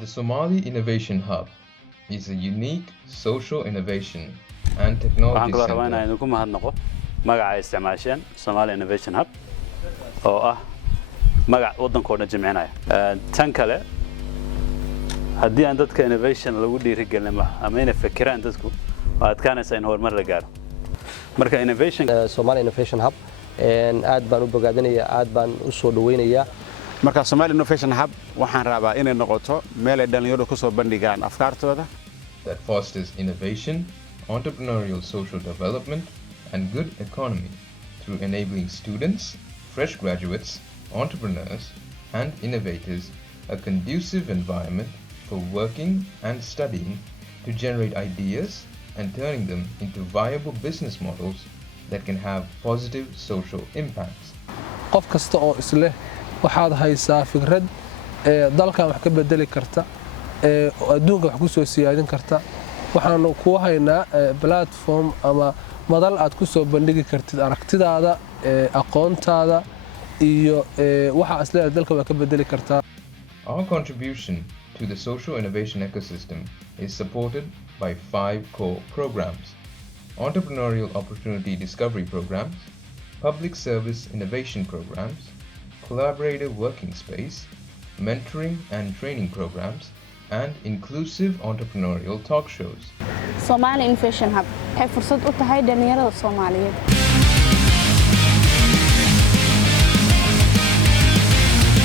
The Somali Innovation Hub is a unique social innovation and technology waxaan rabaa center. inaan ku mahadnaqo magaca isticmaasheen Somali Innovation Hub oo ah magac wadankooda jimcinaya tan kale haddii aan dadka innovation lagu dhiirigelin ama inay fikiraan dadku waa adkaanaysa in horumar la gaaro marka innovation Somali Innovation Hub aad baan u bogaadinayaa aad baan u soo dhaweynayaa marka Somali Innovation Hub waxaan rabaa inay noqoto meel ay dhalinyaradu ku soo bandhigaan afkaartooda that fosters innovation, entrepreneurial social development, and good economy through enabling students, fresh graduates, entrepreneurs, and innovators a conducive environment for working and studying to generate ideas and turning them into viable business models that can have positive social impacts. qof kasta oo isleh waxaad haysaa fikrad dalkan wax ka bedeli karta adduunka wax ku soo siyaadin karta waxaanu ku haynaa platform ama madal aad ku soo bandhigi kartid aragtidaada aqoontaada iyo waxa asleeyahay dalka wax ka bedeli karta. Our contribution to the social innovation ecosystem is supported by 5 core programs: entrepreneurial opportunity discovery programs, public service innovation programs, collaborative working space, mentoring and training programs, and inclusive entrepreneurial talk shows. Somali Innovation Hub waxay fursad u tahay dhalinyarada Soomaaliyeed